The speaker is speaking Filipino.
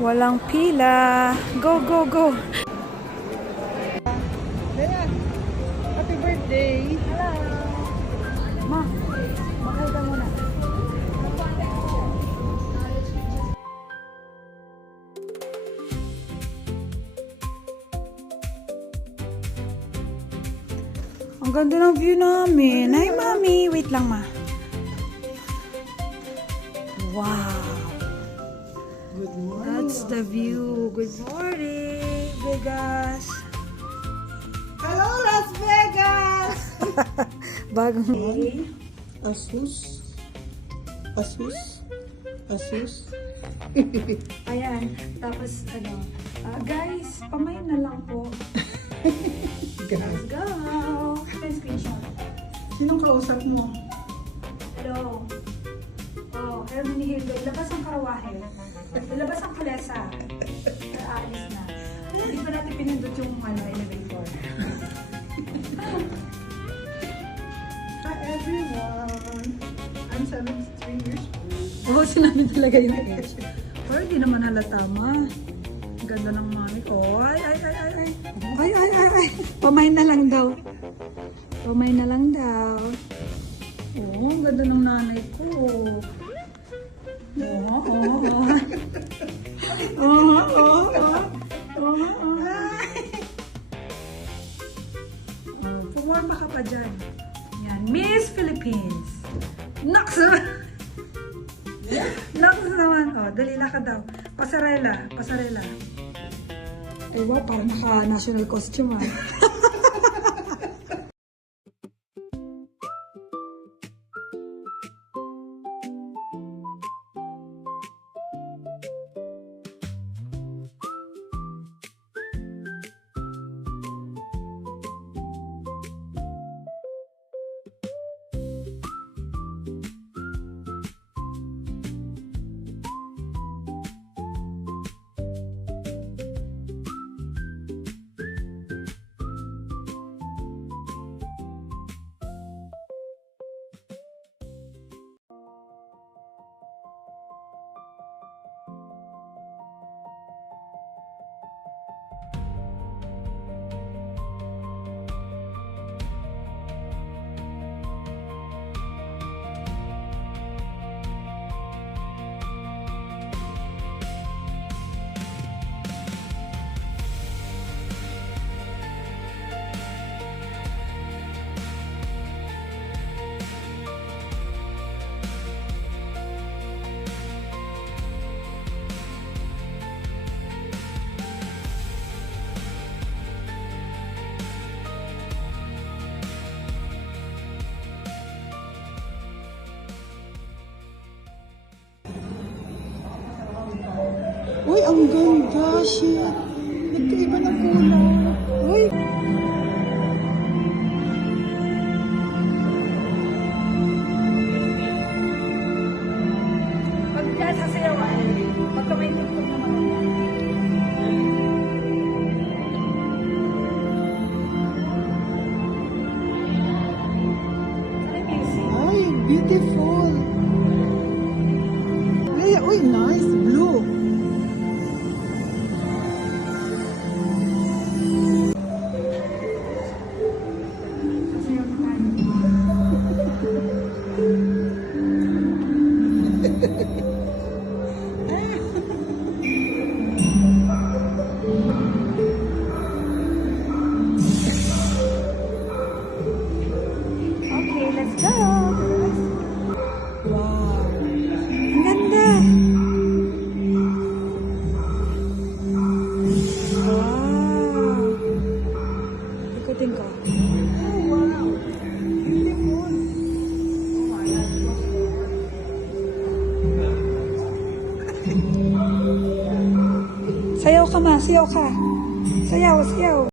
Walang pila. Go, go, go. Bea, happy birthday. Hello. Ma, bakal ka muna. Ang ganda ng view namin. Hi, Mami. Wait lang, Ma. Wow. Good morning. That's the view. Good morning, Vegas. Hello, Las Vegas. Bagong Asus. Asus. Asus. Ayan. Tapos, guys, pamain na lang po. Let's go. Screenshot. Sinong kausap mo? Hello. Oh, Hermione Hildo. Ilabas ang karawahe. Ilabas ang kalesa. Aalis na. Hindi ba natin pinindot yung elevator? Hi everyone. I'm 73 years old. Oo, sinabi talaga yung age. Pero hindi naman halata, Ma. Ang ganda ng mami ko. Ay. Pamain na lang daw. Pamain na lang daw. Oo, ang ganda ng nanay ko. Pumarma ka pa dyan. Yan, Miss Philippines. Nox! Nox naman. Oh, dalila ka daw. Pasarela. Ay, wow, parang naka-national costume, ah. Uy, ang ganda. Shit. Nagkaiba ng kulay. Uy. Pag sasayawan, pagka may tugtog naman. Ay, beautiful. Ay, uy, nice. Blue. Okay, let's go! Wow! Ang ganda! Wow! Ikutin ko. Oh, wow. Beautiful. Sayaw ka, Ma! Sayaw ka! Sayaw!